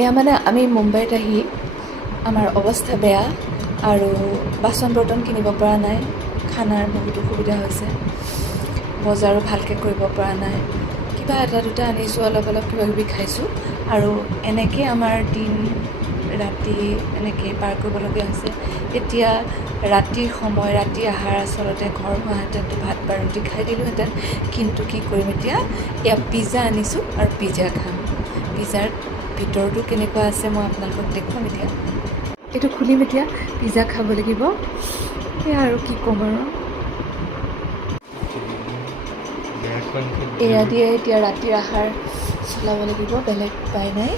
এয়া মানে আমি মুম্বাইত আহি আমাৰ অৱস্থা বেয়া আৰু বাচন বৰ্তন কিনিব পৰা নাই, খানাৰ বহুত অসুবিধা হৈছে, বজাৰো ভালকৈ কৰিব পৰা নাই, কিবা এটা দুটা আনিছোঁ, অলপ অলপ কিবা কিবি খাইছোঁ আৰু এনেকৈ আমাৰ দিন ৰাতি এনেকৈ পাৰ কৰিবলগীয়া হৈছে। এতিয়া ৰাতিৰ সময়, ৰাতিৰ আহাৰ আচলতে ঘৰ হোৱাহেঁতেনতো ভাত বা ৰুটি খাই দিলোঁহেঁতেন, কিন্তু কি কৰিম এতিয়া, এয়া পিজ্জা আনিছোঁ আৰু পিজ্জা খাম। পিজ্জাৰ ভিতৰতো কেনেকুৱা আছে মই আপোনালোকক দেখুৱাম এতিয়া। এইটো খুলিম এতিয়া, পিজ্জা খাব লাগিব। সেয়া আৰু কি ক'ম আৰু, এয়া দিয়ে এতিয়া ৰাতিৰ আহাৰ চলাব লাগিব, বেলেগ উপায় নাই।